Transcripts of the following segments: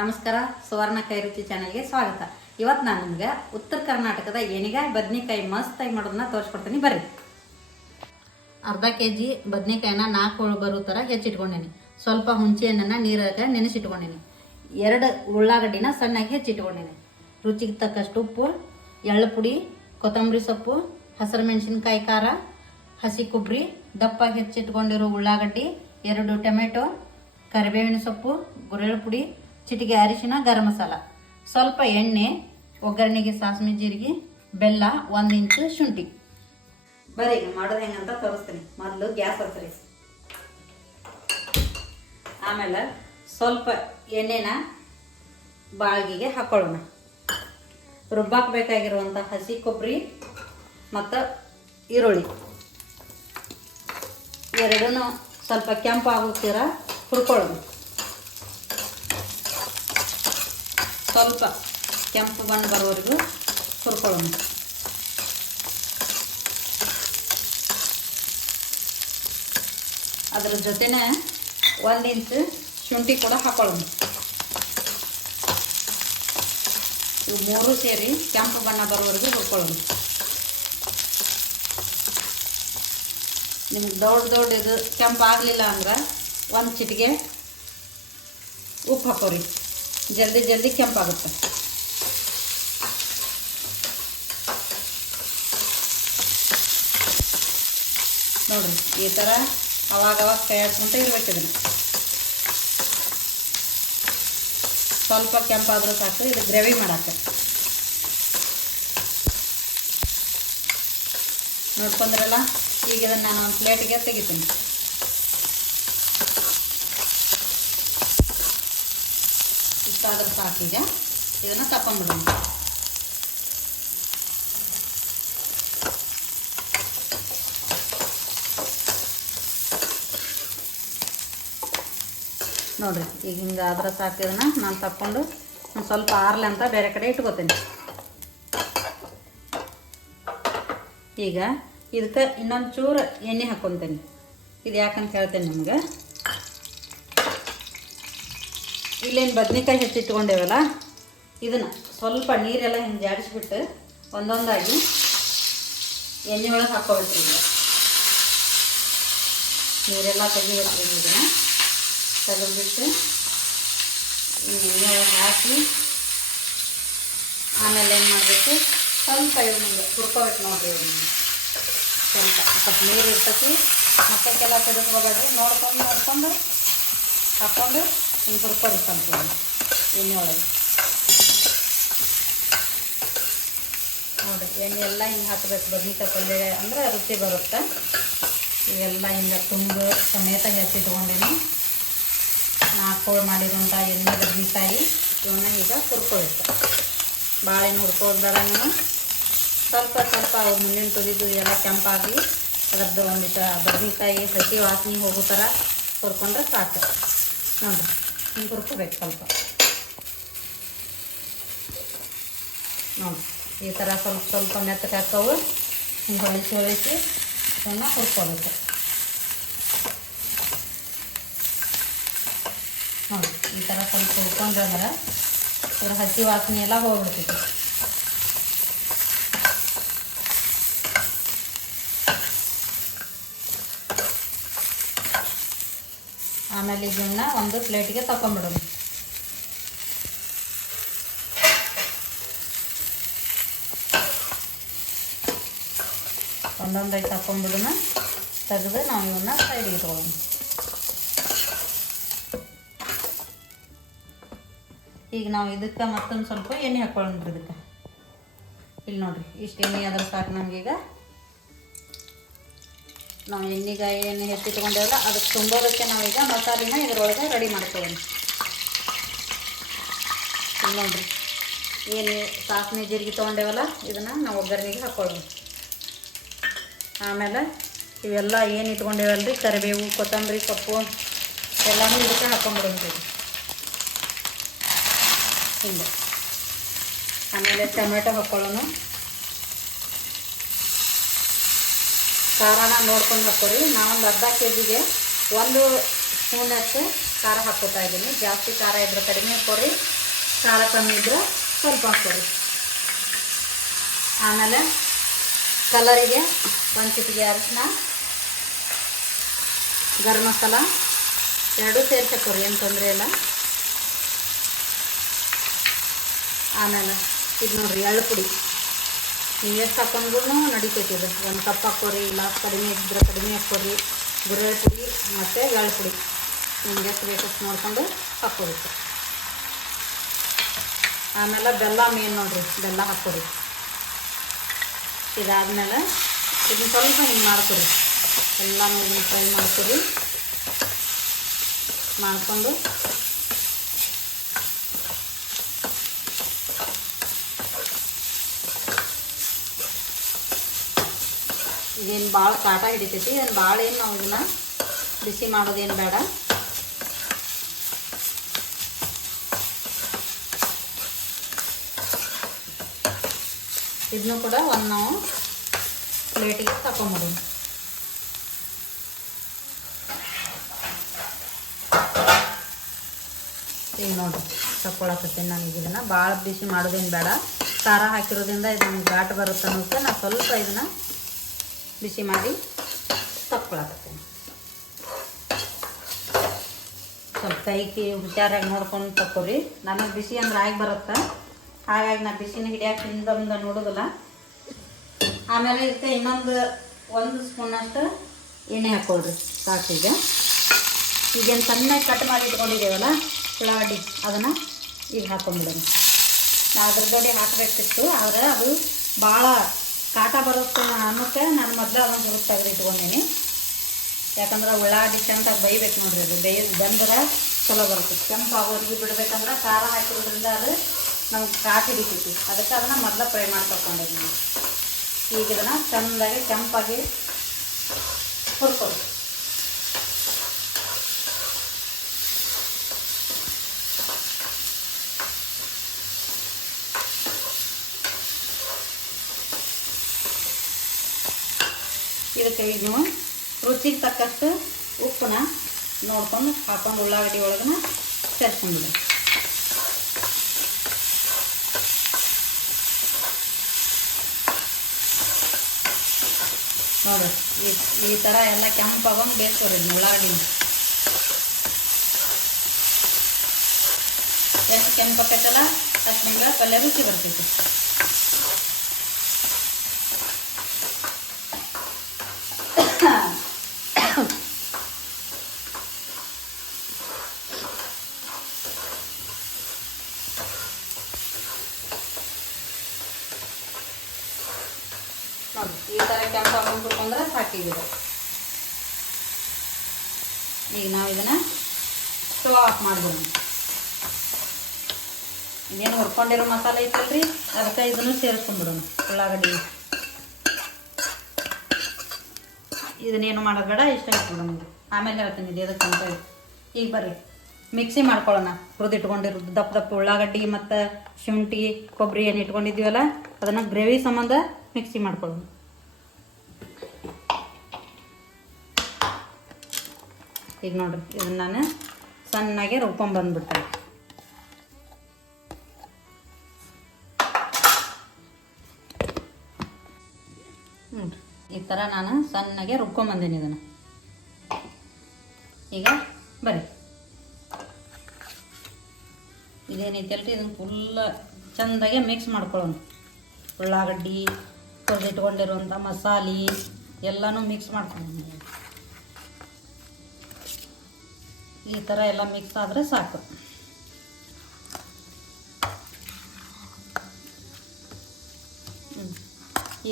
ನಮಸ್ಕಾರ, ಸುವರ್ಣ ಕೈ ರುಚಿ ಚಾನಲ್ಗೆ ಸ್ವಾಗತ. ಇವತ್ತು ನಾನು ನಿಮ್ಗೆ ಉತ್ತರ ಕರ್ನಾಟಕದ ಎಣಿಗಾಯಿ ಬದ್ನಿಕಾಯಿ ಮಸ್ತಾಗಿ ಮಾಡೋದನ್ನ ತೋರಿಸ್ಕೊಡ್ತೀನಿ. ಬರ್ರಿ. ಅರ್ಧ ಕೆ ಜಿ ಬದನೆಕಾಯಿನ ನಾಲ್ಕು ಬರೋ ಥರ ಹೆಚ್ಚಿಟ್ಕೊಂಡೇನಿ. ಸ್ವಲ್ಪ ಹುಣಸೆ ಹಣ್ಣನ್ನು ನೀರಾಗ ನೆನೆಸಿಟ್ಕೊಂಡೇನಿ. ಎರಡು ಉಳ್ಳಾಗಡ್ಡಿನ ಸಣ್ಣಗೆ ಹೆಚ್ಚಿಟ್ಕೊಂಡೇನಿ. ರುಚಿಗೆ ತಕ್ಕಷ್ಟು ಉಪ್ಪು, ಎಳ್ಳು ಪುಡಿ, ಕೊತ್ತಂಬರಿ ಸೊಪ್ಪು ಹಸಿರು ಮೆಣಸಿನ್ಕಾಯಿ ಖಾರ, ಹಸಿ ಕೊಬ್ಬರಿ ದಪ್ಪಾಗಿ ಹೆಚ್ಚಿಟ್ಕೊಂಡಿರೋ ಉಳ್ಳಾಗಡ್ಡಿ, ಎರಡು ಟೊಮೆಟೊ, ಕರಿಬೇವಿನ ಸೊಪ್ಪು, ಗುರೆಳ್ಳು ಪುಡಿ ಚಿಟಿಕೆ ಅರಿಶಿನ, ಗರಂ ಮಸಾಲ. ಸ್ವಲ್ಪ ಎಣ್ಣೆ, ಒಗ್ಗರಣೆಗೆ ಸಾಸಿವೆ ಜೀರಿಗೆ, ಬೆಲ್ಲ ಒಂದು ಇಂಚು ಶುಂಠಿ. ಬರೀ ಈಗ ಮಾಡೋದು ಹೆಂಗಂತ ತೋರಿಸ್ತೀನಿ. ಮೊದಲು ಗ್ಯಾಸ್ ಹಚ್ಚ್ರಿ ಆಮೇಲೆ ಸ್ವಲ್ಪ ಎಣ್ಣೆನ ಬಾಳ್ಗಿಗೆ ಹಾಕೊಳ್ಳೋಣ. ರುಬ್ಬಾಕ್ ಬೇಕಾಗಿರುವಂಥ ಹಸಿ ಕೊಬ್ಬರಿ ಮತ್ತು ಈರುಳ್ಳಿ. ಎರಡೂ ಸ್ವಲ್ಪ ಕೆಂಪು ಆಗುತ್ತೀರ ಹುರ್ಕೊಳ್ಳೋಣ. ಸ್ವಲ್ಪ ಕೆಂಪು ಬಣ್ಣ ಬರೋವರೆಗೂ ಹುರ್ಕೊಳ್ಳೋಣ. ಅದರ ಜೊತೆನೆ ಒಂದು ಇಂಚು ಶುಂಠಿ ಕೂಡ ಹಾಕೊಳ್ಳೋಣ. ಇವು ಮೂರು ಸೇರಿ ಕೆಂಪು ಬಣ್ಣ ಬರೋವರೆಗೂ ಹುರ್ಕೊಳ್ಳೋಣ. ನಿಮ್ಗೆ ದೊಡ್ಡ ದೊಡ್ಡ ಇದು ಕೆಂಪು ಆಗಲಿಲ್ಲ ಅಂದ್ರೆ ಒಂದು ಚಿಟಿಗೆ ಉಪ್ಪು ಹಾಕೋರಿ. ಜಲ್ದಿ ಜಲ್ದಿ ಕೆಂಪಾಗುತ್ತೆ. ನೋಡ್ರಿ, ಈ ಥರ ಅವಾಗ ಅವಾಗ ತಯಾರಿಸ್ಕೊಂಡು ಇರ್ಬೇಕು ಇದನ್ನು. ಸ್ವಲ್ಪ ಕೆಂಪಾದರೂ ಸಾಕು, ಇದು ಗ್ರೇವಿ ಮಾಡಕ್ಕೆ. ನೋಡ್ಕೊಂಡ್ರಲ್ಲ, ಈಗ ಇದನ್ನು ನಾನು ಒಂದು ಪ್ಲೇಟಿಗೆ ತೆಗಿತೀನಿ. ಇಷ್ಟಾದ್ರೂ ಸಾಕೀಗ ಇದನ್ನು ತಕೊಂಡ್ಬಿಡೋಣ ನೋಡ್ರಿ, ಈಗ ಹಿಂಗೆ ಆದ್ರೆ ಸಾಕು ಇದನ್ನು. ನಾನು ತಕ್ಕೊಂಡು ಒಂದು ಸ್ವಲ್ಪ ಆರ್ಲೆ ಅಂತ ಬೇರೆ ಕಡೆ ಇಟ್ಕೋತೀನಿ. ಈಗ ಇದಕ್ಕೆ ಇನ್ನೊಂದು ಚೂರು ಎಣ್ಣೆ ಹಾಕ್ಕೊತೀನಿ ಇದು ಯಾಕಂತ ಹೇಳ್ತೇನೆ ನಿಮ್ಗೆ. ಇಲ್ಲೇನು ಬದ್ನಿಕಾಯಿ ಹೆಚ್ಚಿಟ್ಕೊಂಡೇವಲ್ಲ ಇದನ್ನು ಸ್ವಲ್ಪ ನೀರೆಲ್ಲ ಹಿಂಗೆ ಜಾಡಿಸ್ಬಿಟ್ಟು ಒಂದೊಂದಾಗಿ ಎಣ್ಣೆ ಒಳಗೆ ಹಾಕ್ಕೊಳ್ತೀವಿ ಈಗ. ನೀರೆಲ್ಲ ತೆಗಿಬೇಕು ಇದನ್ನು. ತೆಗೆದ್ಬಿಟ್ಟು ಎಣ್ಣೆ ಒಳಗೆ ಹಾಕಿ ಆಮೇಲೆ ಏನು ಮಾಡಬೇಕು? ಸ್ವಲ್ಪ ಇವನಿಗೆ ಹುರ್ಕೋಬೇಕು ನೋಡ್ರಿ ಇವನಿಗೆ ಸ್ವಲ್ಪ ಸ್ವಲ್ಪ ನೀರು ಇರ್ತೈತಿ. ಮಕ್ಕಳಿಗೆಲ್ಲ ತೆಗೆದುಕೋಬೇಡ್ರಿ ನೋಡ್ಕೊಂಡು ನೋಡ್ಕೊಂಡು ಹಾಕ್ಕೊಂಡು ಹುರ್ಕೋರಿ ಸ್ವಲ್ಪ ಇವನ್ನ ಎಣ್ಣೆ ಒಳಗೆ. ನೋಡಿರಿ ಎಣ್ಣೆ ಎಲ್ಲ ಹಿಂಗೆ ಹಾಕಬೇಕು. ಬದ್ನಿಕಾಯಿ ಪಲ್ಯ ಅಂದರೆ ರುಚಿ ಬರುತ್ತೆ. ಇವೆಲ್ಲ ಹಿಂಗೆ ತುಂಬ ಸಮೇತ ಹೆಚ್ಚಿಟ್ಕೊಂಡೀನಿ ನಾಲ್ಕು ಮಾಡಿರೋಂಥ ಎಣ್ಣೆ ಬದ್ನಿಕಾಯಿ. ಇವನ್ನ ಈಗ ಹುರ್ಕೊಬೇಕು. ಬಾಳೆಹಣ್ಣು ಹುರ್ಕೋದು ಬೇಡ ನೀವು ಸ್ವಲ್ಪ ಸ್ವಲ್ಪ ಮುಂದಿನ ತುದಿದು ಎಲ್ಲ ಕೆಂಪಾಗಿ ಅದರದ್ದು ಒಂದಿಷ್ಟು ಬದ್ನಿಕಾಯಿ ಹಸಿ ವಾಸನೆ ಹೋಗೋ ಥರ ಹುರ್ಕೊಂಡ್ರೆ ಸಾಕು. ನೋಡಿರಿ ಹಿಂಗೆ ಸ್ವಲ್ಪ ನೋಡಿ ಈ ಥರ ಸ್ವಲ್ಪ ಸ್ವಲ್ಪ ಮೆತ್ತಗೆ ಹಾಕವು ಹಿಂಗೆ ಹೊಳಿಸಿ ಹೊಳಿಸಿ ಇವನ್ನ ಹುರ್ಕೋಬೇಕು. ನೋಡಿ ಈ ಥರ ಸ್ವಲ್ಪ ಹುರ್ಕೊಂಡ್ರೆ ಅಂದ್ರೆ ಅದರ ಹಸಿ ವಾಸನೆ ಎಲ್ಲ ಹೋಗ್ಬಿಡ್ತೈತಿ. ಆಮೇಲೆ ಇದನ್ನ ಒಂದು ಪ್ಲೇಟಿಗೆ ತಗೊಂಬಿಡೋಣ ಒಂದೊಂದಾಗಿ ತಗೊಂಬಿಡೋಣ ತೆಗೆದು ನಾವು ಇವನ್ನ ಸೈಡಿಗೆ ತಗೊಳ್ಳೋಣ ಈಗ ನಾವು ಇದಕ್ಕೆ ಮತ್ತೊಂದು ಸ್ವಲ್ಪ ಎಣ್ಣೆ ಹಾಕ್ಕೊಳ್ಳೋಣ ಇದಕ್ಕೆ. ಇಲ್ಲಿ ನೋಡ್ರಿ, ಇಷ್ಟು ಎಣ್ಣೆ ಆದ್ರೆ ಸಾಕು ನಮಗೀಗ. ನಾವು ಎಣ್ಣೆಗಾಯಿಯನ್ನು ಎಣ್ಣೆ ಹೆಚ್ಚಿಟ್ಕೊಂಡೇವಲ್ಲ ಅದಕ್ಕೆ ತುಂಬೋದಕ್ಕೆ ನಾವೀಗ ಮಸಾಲಿನ ಇದರೊಳಗೆ ರೆಡಿ ಮಾಡ್ಕೊಳ್ಳೋಣ ನೋಡಿರಿ, ಏನು ಸಾಸಿವೆ ಜೀರಿಗೆ ತೊಗೊಂಡೇವಲ್ಲ, ಇದನ್ನು ನಾವು ಒಗ್ಗರಣೆಗೆ ಹಾಕ್ಕೊಳ್ಳೋಣ ಆಮೇಲೆ ಇವೆಲ್ಲ ಏನು ಇಟ್ಕೊಂಡೇವಲ್ರಿ, ಕರಿಬೇವು, ಕೊತ್ತಂಬರಿ, ಸೊಪ್ಪು, ಎಲ್ಲನೂ ಇದಕ್ಕೆ ಹಾಕ್ಕೊಂಡ್ಬಿಡೋಣ ಹಿಂಗೆ ಆಮೇಲೆ ಟೊಮೆಟೊ ಹಾಕ್ಕೊಳ್ಳೋಣ ಖಾರನ ನೋಡ್ಕೊಂಡು ಹಾಕೋರಿ ನಾವೊಂದು ಅರ್ಧ ಕೆ ಜಿಗೆ ಒಂದು ಸ್ಪೂನಷ್ಟು ಖಾರ ಹಾಕ್ಕೋತಾ ಇದ್ದೀನಿ. ಜಾಸ್ತಿ ಖಾರ ಇದ್ರೆ ಕಡಿಮೆ ಹಾಕೋರಿ ಖಾರ ಕಮ್ಮಿ ಇದ್ರೆ ಸ್ವಲ್ಪ ಹಾಕೋರಿ ಆಮೇಲೆ ಕಲರಿಗೆ ಒಂದು ಚಿಟಿಗೆ ಅರಿಶಿನ, ಗರಂ ಮಸಾಲ, ಎರಡೂ ಸೇರಿಸಿ ಹಾಕೋರಿ ಏನು ತೊಂದರೆ ಇಲ್ಲ. ಆಮೇಲೆ ಇದು ನೋಡಿರಿ ಎಳ್ಳು ಪುಡಿ. ನೀವು ಎಷ್ಟು ಹಾಕೊಂಡ್ರೂ ಇದು. ಒಂದು ಕಪ್ ಹಾಕೋರಿ ಇಲ್ಲ ಕಡಿಮೆ ಇದ್ರೆ ಕಡಿಮೆ ಹಾಕೋರಿ ಗುರೆಳ್ಳು ಪುಡಿ ಮತ್ತು ಎಳ್ಳು ಪುಡಿ. ನಿಮ್ಗೆ ಎಷ್ಟು ಬೇಕಷ್ಟು ನೋಡ್ಕೊಂಡು ಹಾಕೋಬೇಕು ಆಮೇಲೆ ಬೆಲ್ಲ ಮೇನ್ ನೋಡಿರಿ, ಬೆಲ್ಲ ಹಾಕೋರಿ ಇದಾದಮೇಲೆ ಇದನ್ನ ಸ್ವಲ್ಪ ಹಿಂಗೆ ಮಾಡ್ಕೊರಿ. ಎಲ್ಲ ಇದನ್ನ ಫ್ರೈ ಮಾಡ್ಕೊರಿ. ಮಾಡಿಕೊಂಡು ಇದೇನು ಭಾಳ ಕಾಟ ಹಿಡಿತೈತಿ ಇದನ್ನು ಭಾಳ ಏನು ನಾವು ಇದನ್ನ ಬಿಸಿ ಮಾಡೋದೇನು ಬೇಡ. ಇದನ್ನು ಕೂಡ ಒಂದು ನಾವು ಪ್ಲೇಟಿಗೆ ತಗೊಂಬಿಡೋಣ ಈಗ ನೋಡಿ ತಗೊಳಕತ್ತೀನಿ ನನಗೆ ಇದನ್ನು. ಭಾಳ ಬಿಸಿ ಮಾಡೋದೇನು ಬೇಡ. ಖಾರ ಹಾಕಿರೋದ್ರಿಂದ ಇದು ಘಾಟ್ ಬರುತ್ತೆ ಅನ್ನೋಕ್ಕೆ ನಾನು ಸ್ವಲ್ಪ ಇದನ್ನು ಬಿಸಿ ಮಾಡಿ ತಗೊಳಕತ್ತೀನಿ ಸ್ವಲ್ಪ ಕೈಕಿ ಹುಷಾರಾಗಿ ನೋಡ್ಕೊಂಡು ತಕ್ಕೊರಿ. ನನಗೆ ಬಿಸಿ ಅಂದ್ರೆ ಆಗಿ ಬರುತ್ತೆ. ಹಾಗಾಗಿ ನಾನು ಬಿಸಿನ ಹಿಡಿಯಕ್ಕೆ ಹಿಂದೆ ಮುಂದೆ ನೋಡೋದಿಲ್ಲ. ಆಮೇಲೆ ಇದಕ್ಕೆ ಇನ್ನೊಂದು ಒಂದು ಸ್ಪೂನಷ್ಟು ಎಣ್ಣೆ ಹಾಕೊಳ್ರಿ. ಸಾಕು ಈಗ. ಈಗೇನು ಸಣ್ಣಗೆ ಕಟ್ ಮಾಡಿ ಇಟ್ಕೊಂಡಿದ್ದೇವಲ್ಲ ಉಳ್ಳಾಗಡ್ಡಿ ಅದನ್ನು ಈಗ ಹಾಕೊಂಡ್ಬಿಡೋಣ ನಾ ಅದ್ರ ಜೋಡಿ ಹಾಕಬೇಕಿತ್ತು, ಆದರೆ ಅದು ಭಾಳ ಕಾಟ ಬರುತ್ತೆ ಅನ್ನೋಕ್ಕೆ ನಾನು ಮೊದಲು ಅದೊಂದು ತೆಗೆದು ಇಟ್ಕೊಂಡೀನಿ. ಯಾಕಂದ್ರೆ ಉಳ್ಳಾಗಡ್ಡಿ ಚೆಂದಾಗಿ ಬೈಬೇಕು ನೋಡ್ರಿ ಅದು. ಬೇಯ ಬೆಂದ್ರೆ ಚಲೋ ಬರುತ್ತೆ. ಕೆಂಪು ಆಗೋರಿಗೆ ಬಿಡ್ಬೇಕಂದ್ರೆ ಖಾರ ಹಾಕಿರೋದ್ರಿಂದ ಅದು ನಮ್ಗೆ ಕಾಟ ಹಿಡಿತೈತಿ ಅದಕ್ಕೆ ಅದನ್ನು ಮೊದಲು ಫ್ರೈ ಮಾಡಿ ತಗೊಂಡೆ ನಾನು ಈಗ ಇದನ್ನು ಚೆಂದಾಗಿ ಕೆಂಪಾಗಿ ಹುರ್ಕೊಡಿ ಇದಕ್ಕೆ ಈಗ ರುಚಿಗೆ ತಕ್ಕಷ್ಟು ಉಪ್ಪನ್ನ ನೋಡ್ಕೊಂಡು ಹಾಕೊಂಡು ಉಳ್ಳಾಗಡ್ಡಿ ಒಳಗನ ಸೇರಿಸ್ಕೊಂಡಿದ್ದೆ ನೋಡು, ಈ ಈ ಥರ ಎಲ್ಲ ಕೆಂಪಾಗೊಂಡು ಬೇಯಿಸ್ಕೊರಿ ಉಳ್ಳಾಗಡ್ಡಿನ. ಎಷ್ಟು ಕೆಂಪು ಅಷ್ಟು ನಿಮ್ಗೆ ಪಲ್ಯ ರುಚಿ ಬರ್ತೈತಿ ನೋಡಿ ಈ ಥರ ಕೆಂಪಾಗೊಂಡು ಕುಟ್ಕೊಂಡ್ರೆ ಸಾಕಿಗಿದೆ ಈಗ ನಾವು ಇದನ್ನು ಸ್ಟವ್ ಆಫ್ ಮಾಡ್ಬೋದು. ಇದೇನು ಹುರ್ಕೊಂಡಿರೋ ಮಸಾಲೆ ಐತಲ್ರಿ? ಅದಕ್ಕೆ ಇದನ್ನು ಸೇರಿಸ್ಕೊಂಡ್ಬಿಡೋಣ ಉಳ್ಳಾಗಡ್ಡಿ. ಇದನ್ನೇನು ಮಾಡೋದು ಬೇಡ, ಇಷ್ಟ ಇಟ್ಬಿಡೋಣ. ಆಮೇಲೆ ಹೇಳ್ತೀನಿ ಇದು ಎದಕ್ಕೆ ಅಂತ ಹೇಳಿ. ಈಗ ಬರ್ರಿ, ಮಿಕ್ಸಿ ಮಾಡ್ಕೊಳ್ಳೋಣ. ಹುರಿದಿಟ್ಕೊಂಡಿರೋ ದಪ್ಪ ದಪ್ಪ ಉಳ್ಳಾಗಡ್ಡಿ ಮತ್ತು ಶುಂಠಿ, ಕೊಬ್ಬರಿ ಏನು ಇಟ್ಕೊಂಡಿದ್ದೀವಲ್ಲ, ಅದನ್ನು ಗ್ರೇವಿ ಸಂಬಂಧ ಮಿಕ್ಸಿ ಮಾಡ್ಕೊಳ್ಳೋಣ. ಈಗ ನೋಡ್ರಿ, ಇದನ್ನ ನಾನು ಸಣ್ಣಗೆ ರುಬ್ಕೊಂಬಂದ್ಬಿಟ್ಟೆ ನೋಡ್ರಿ ಈ ಥರ ನಾನು ಸಣ್ಣಗೆ ರುಬ್ಕೊಂಬಂದೀನಿ ಇದನ್ನು. ಈಗ ಬರ್ರಿ. ಇದೇನೈತಿ ಅಲ್ರಿ ಇದನ್ನು ಫುಲ್ಲ ಚೆಂದಾಗೆ ಮಿಕ್ಸ್ ಮಾಡ್ಕೊಳ್ಳೋಣ. ಉಳ್ಳಾಗಡ್ಡಿ ತೊಳೆದಿಟ್ಕೊಂಡಿರುವಂಥ ಮಸಾಲೆ ಎಲ್ಲನೂ ಮಿಕ್ಸ್ ಮಾಡ್ಕೊಂಡು ಈ ಥರ ಎಲ್ಲ ಮಿಕ್ಸ್ ಆದರೆ ಸಾಕು.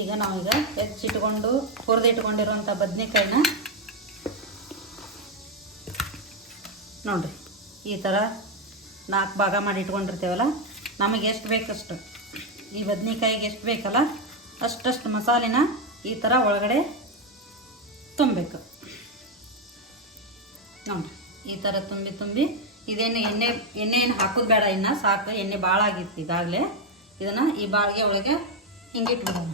ಈಗ ನಾವೀಗ ಹೆಚ್ಚಿಟ್ಕೊಂಡು ಹುರಿದಿಟ್ಕೊಂಡಿರುವಂಥ ಬದನೆಕಾಯಿನ ನೋಡ್ರಿ, ಈ ಥರ ನಾಲ್ಕು ಭಾಗ ಮಾಡಿ ಇಟ್ಕೊಂಡಿರ್ತೇವಲ್ಲ, ನಮಗೆ ಎಷ್ಟು ಬೇಕಷ್ಟು? ಈ ಬದನೆಕಾಯಿಗೆ ಎಷ್ಟು ಬೇಕಲ್ಲ, ಅಷ್ಟಷ್ಟು ಮಸಾಲೆನ ಈ ಥರ ಒಳಗಡೆ ತುಂಬಬೇಕು ನೋಡಿ ಈ ಥರ ತುಂಬಿ ತುಂಬಿ ಇದೇನು ಎಣ್ಣೆ ಎಣ್ಣೆ ಏನು ಹಾಕೋದು ಬೇಡ ಇನ್ನು, ಸಾಕು, ಎಣ್ಣೆ ಭಾಳ ಆಗಿತ್ತು ಈಗಾಗಲೇ. ಇದನ್ನು ಈ ಬಾಳಿಗೆ ಒಳಗೆ ಹಿಂಗೆ ಇಟ್ಬಿಡೋಣ.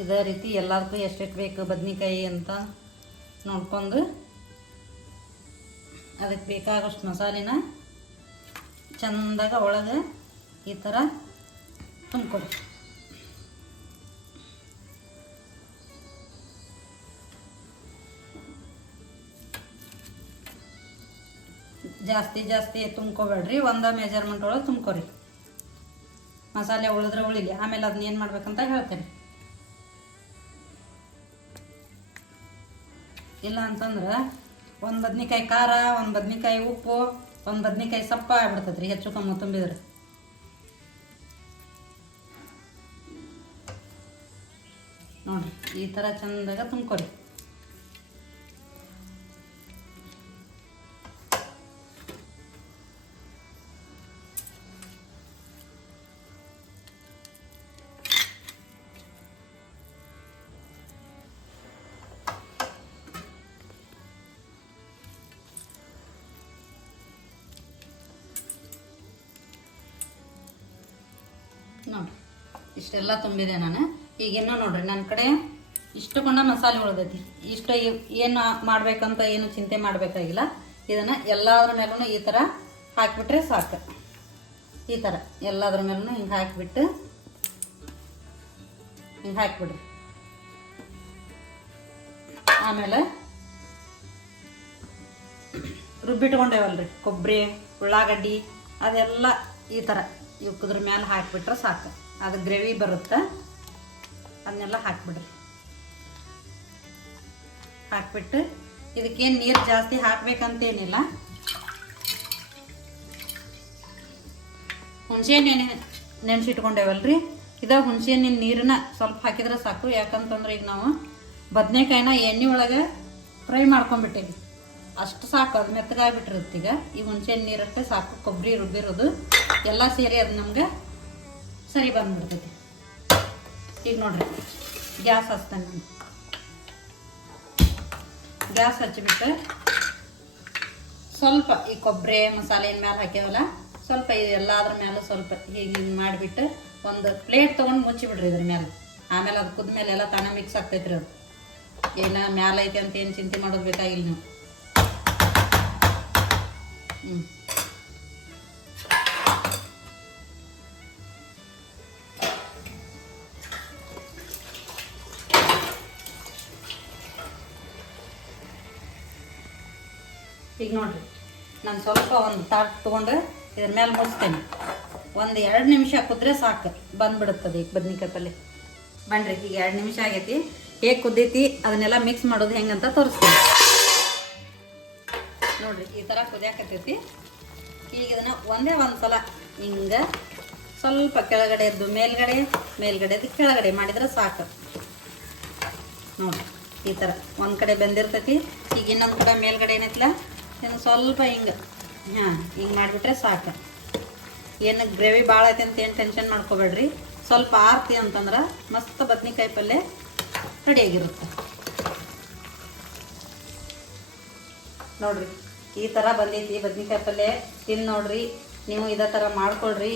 ಇದೇ ರೀತಿ ಎಲ್ಲದಕ್ಕೂ ಎಷ್ಟೆಷ್ಟು ಬೇಕು ಬದ್ನಿಕಾಯಿ ಅಂತ ನೋಡ್ಕೊಂಡು ಅದಕ್ಕೆ ಬೇಕಾಗೋಷ್ಟು ಮಸಾಲಿನ ಚಂದಾಗ ಒಳಗೆ ಈ ಥರ ತುಂಬ್ಕೊಡಿ ಜಾಸ್ತಿ ಜಾಸ್ತಿ ತುಂಬ್ಕೋಬೇಡ್ರಿ. ಒಂದ ಮೆಜರ್ಮೆಂಟ್ ಒಳಗೆ ತುಂಬ್ಕೊರಿ. ಮಸಾಲೆ ಉಳಿದ್ರೆ ಉಳಿಲಿ. ಆಮೇಲೆ ಅದನ್ನ ಏನು ಮಾಡ್ಬೇಕಂತ ಹೇಳ್ತೇನೆ. ಇಲ್ಲ ಅಂತಂದ್ರೆ ಒಂದು ಬದ್ನಿಕಾಯಿ ಖಾರ, ಒಂದು ಬದ್ನಿಕಾಯಿ ಉಪ್ಪು, ಒಂದು ಬದ್ನಿಕಾಯಿ ಸಪ್ಪ ಆಗ್ಬಿಡ್ತೈತ್ರಿ ಹೆಚ್ಚು ಕಮ್ಮಿ ತುಂಬಿದ್ರೆ. ನೋಡ್ರಿ, ಈ ಥರ ಚಂದಾಗ ತುಂಬ್ಕೊರಿ. ಇಷ್ಟೆಲ್ಲ ತುಂಬಿದೆ ನಾನು. ಈಗ ಇನ್ನೂ ನೋಡ್ರಿ ನನ್ನ ಕಡೆ ಇಷ್ಟು ಕೊಂಡ ಮಸಾಲೆ ಉಳ್ದೈತಿ. ಇಷ್ಟು ಏನು ಮಾಡ್ಬೇಕಂತ ಏನು ಚಿಂತೆ ಮಾಡಬೇಕಾಗಿಲ್ಲ. ಇದನ್ನು ಎಲ್ಲದ್ರ ಮೇಲೂ ಈ ಥರ ಹಾಕಿಬಿಟ್ರೆ ಸಾಕು. ಈ ಥರ ಎಲ್ಲದ್ರ ಮೇಲೂ ಹಿಂಗೆ ಹಾಕಿಬಿಟ್ಟು, ಹಿಂಗೆ ಹಾಕಿಬಿಡ್ರಿ. ಆಮೇಲೆ ರುಬ್ಬಿಟ್ಕೊಂಡೇವಲ್ರಿ ಕೊಬ್ಬರಿ ಉಳ್ಳಾಗಡ್ಡಿ, ಅದೆಲ್ಲ ಈ ಥರ ಇವ್ಕದ್ರ ಮೇಲೆ ಹಾಕಿಬಿಟ್ರೆ ಸಾಕು. ಅದು ಗ್ರೇವಿ ಬರುತ್ತೆ. ಅದನ್ನೆಲ್ಲ ಹಾಕ್ಬಿಡ್ರಿ. ಹಾಕ್ಬಿಟ್ಟು ಇದಕ್ಕೇನು ನೀರು ಜಾಸ್ತಿ ಹಾಕ್ಬೇಕಂತೇನಿಲ್ಲ. ಹುಣಸೆ ನೆನೆ ನೆನೆಸಿಟ್ಕೊಂಡೇವಲ್ರಿ? ಇದ ಹುಣಸೆ ನೀರನ್ನ ಸ್ವಲ್ಪ ಹಾಕಿದ್ರೆ ಸಾಕು. ಯಾಕಂತಂದ್ರೆ ಈಗ ನಾವು ಬದನೆಕಾಯಿನ ಎಣ್ಣೆ ಒಳಗೆ ಫ್ರೈ ಮಾಡ್ಕೊಂಡ್ಬಿಟ್ಟೇವಿ ಅಷ್ಟು ಸಾಕು. ಅದು ಮೆತ್ತಗಾಗ್ಬಿಟ್ಟಿರುತ್ತೆ ಈ ಹುಣಸೆ ನೀರಷ್ಟೇ ಸಾಕು. ಕೊಬ್ಬರಿ, ರುಬ್ಬಿರೋದು. ಎಲ್ಲ ಸೇರಿ ಅದು ನಮ್ಗೆ ಸರಿ ಬಂದ್ಬಿಡ್ತೈತಿ ಈಗ ನೋಡ್ರಿ, ಗ್ಯಾಸ್ ಹಚ್ತಾನೆ ನಾನು. ಗ್ಯಾಸ್ ಹಚ್ಚಿಬಿಟ್ಟು ಸ್ವಲ್ಪ ಈ ಕೊಬ್ಬರಿ, ಮಸಾಲೆ ಮೇಲೆ ಹಾಕ್ಯಾವಲ್ಲ, ಸ್ವಲ್ಪ ಎಲ್ಲಾದ್ರ ಮೇಲೆ ಸ್ವಲ್ಪ ಹೀಗೆ ಹಿಂಗೆ ಮಾಡಿಬಿಟ್ಟು ಒಂದು ಪ್ಲೇಟ್ ತೊಗೊಂಡು ಮುಚ್ಚಿಬಿಡ್ರಿ ಇದ್ರ ಮೇಲೆ ಆಮೇಲೆ ಅದು ಕುದ್ಮೇಲೆ ಎಲ್ಲ ತಾನೇ ಮಿಕ್ಸ್ ಆಗ್ತೈತ್ರಿ ಅದು. ಏನ ಮ್ಯಾಲ ಐತೆ ಅಂತ ಏನು ಚಿಂತೆ ಮಾಡೋದು ಬೇಕಾಗಿಲ್ಲ ನೀವು. ಹ್ಞೂ ಈಗ ನೋಡ್ರಿ. ನಾನು ಸ್ವಲ್ಪ ಒಂದು ತಾಟ್ ತೊಗೊಂಡು ಇದ್ರ ಮೇಲೆ ಮುಗಿಸ್ತೇನೆ ಒಂದು ಎರಡು ನಿಮಿಷ ಕುದ್ರೆ ಸಾಕು. ಬಂದ್ಬಿಡುತ್ತದೆ ಈಗ ಬದ್ನಿಕಾಯಿ ಪಲ್ಯ ಬನ್ರಿ, ಈಗ ಎರಡು ನಿಮಿಷ ಆಗೈತಿ. ಹೇಗೆ ಕುದ್ದೈತಿ, ಅದನ್ನೆಲ್ಲ ಮಿಕ್ಸ್ ಮಾಡೋದು ಹೆಂಗಂತ ತೋರಿಸ್ತೀನಿ. ನೋಡ್ರಿ, ಈ ಥರ ಕುದಿಯಾಕತ್ತೈತಿ. ಈಗ ಇದನ್ನ ಒಂದೇ ಒಂದು ಸಲ ಹಿಂಗೆ ಸ್ವಲ್ಪ ಕೆಳಗಡೆ ಎದ್ದು ಮೇಲ್ಗಡೆ ಮೇಲ್ಗಡೆ ಎದ್ದು ಕೆಳಗಡೆ ಮಾಡಿದ್ರೆ ಸಾಕು. ನೋಡಿ ಈ ಥರ ಒಂದು ಕಡೆ ಬೆಂದಿರ್ತೈತಿ. ಈಗ ಇನ್ನೊಂದು ಕಡೆ ಮೇಲ್ಗಡೆ ಏನೈತಿಲ್ಲ ಇನ್ನು ಸ್ವಲ್ಪ ಹಿಂಗೆ. ಹಾಂ, ಹಿಂಗೆ ಮಾಡಿಬಿಟ್ರೆ ಸಾಕು. ಏನು ಗ್ರೇವಿ ಭಾಳ ಐತೆ ಅಂತ ಏನು ಟೆನ್ಷನ್ ಮಾಡ್ಕೋಬೇಡ್ರಿ. ಸ್ವಲ್ಪ ಆರ್ತಿ ಅಂತಂದ್ರೆ ಮಸ್ತ್ ಬದ್ನಿಕಾಯಿ ಪಲ್ಯ ರೆಡಿಯಾಗಿರುತ್ತೆ ನೋಡ್ರಿ, ಈ ಥರ ಬಂದೈತಿ ಬದ್ನಿಕಾಯಿ ಪಲ್ಯ. ತಿಂದು ನೋಡ್ರಿ, ನೀವು ಇದೇ ಥರ ಮಾಡ್ಕೊಳ್ರಿ.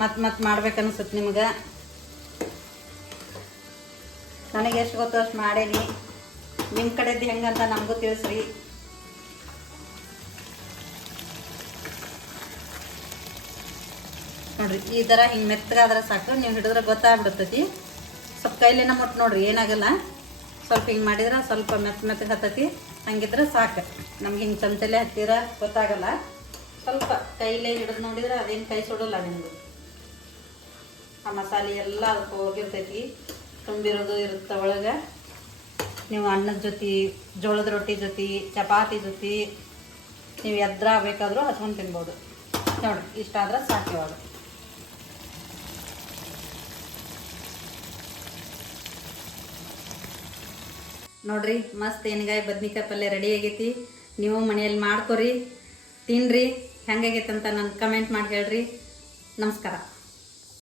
ಮತ್ತೆ ಮತ್ತೆ ಮಾಡ್ಬೇಕನ್ಸುತ್ತೆ ನಿಮ್ಗೆ. ನನಗೆ ಎಷ್ಟು ಗೊತ್ತು ಅಷ್ಟು ಮಾಡೇನಿ. ನಿಮ್ಮ ಕಡೆದ್ದು ಹೆಂಗಂತ ನಮಗೂ ತಿಳಿಸ್ರಿ. ನೋಡ್ರಿ, ಈ ಥರ ಹಿಂಗೆ ಮೆತ್ತಗಾದ್ರೆ ಸಾಕು, ನೀವು ಹಿಡಿದ್ರೆ ಗೊತ್ತಾಗ್ಬಿಡ್ತೈತಿ. ಸ್ವಲ್ಪ ಕೈಲಿನ ಮುಟ್ಟು ನೋಡ್ರಿ, ಏನಾಗಲ್ಲ. ಸ್ವಲ್ಪ ಹಿಂಗೆ ಮಾಡಿದ್ರೆ ಸ್ವಲ್ಪ ಮೆತ್ತ ಮೆತ್ತಗೆ ಹತ್ತತಿ. ಹಂಗಿದ್ರೆ ಸಾಕು. ನಮ್ಗೆ ಹಿಂಗೆ ಚಮಚಲೆ ಹತ್ತಿರ ಗೊತ್ತಾಗಲ್ಲ. ಸ್ವಲ್ಪ ಕೈಲೇ ಹಿಡಿದು ನೋಡಿದ್ರೆ ಅದೇನು ಕೈ ಸುಡಲ್ಲ ನಿಮ್ದು. ಆ ಮಸಾಲೆ ಎಲ್ಲ ಹೋಗಿರ್ತೈತಿ. ತುಂಬಿರೋದು ಇರುತ್ತೆ ಒಳಗೆ. ನೀವು ಅನ್ನದ ಜೊತೆ, ಜೋಳದ ರೊಟ್ಟಿ ಜೊತೆ, ಚಪಾತಿ ಜೊತೆ, ನೀವು ಎದ್ರ ಬೇಕಾದರೂ ಹಚ್ಕೊಂಡು ತಿನ್ಬೋದು. ನೋಡಿ, ಇಷ್ಟ ಆದ್ರೆ ಸಾಕು ನೋಡ್ರಿ, ಮಸ್ತ್ ಎಣ್ಗಾಯಿ ಬದ್ನಿಕಾಯಿ ಪಲ್ಯ ರೆಡಿ ಆಗೈತಿ. ನೀವು ಮನೆಯಲ್ಲಿ ಮಾಡ್ಕೊರಿ, ತಿನ್ರಿ. ಹೆಂಗಾಗೈತೆ ಅಂತ ನನ್ನ ಕಮೆಂಟ್ ಮಾಡಿ ಹೇಳ್ರಿ. ನಮಸ್ಕಾರ.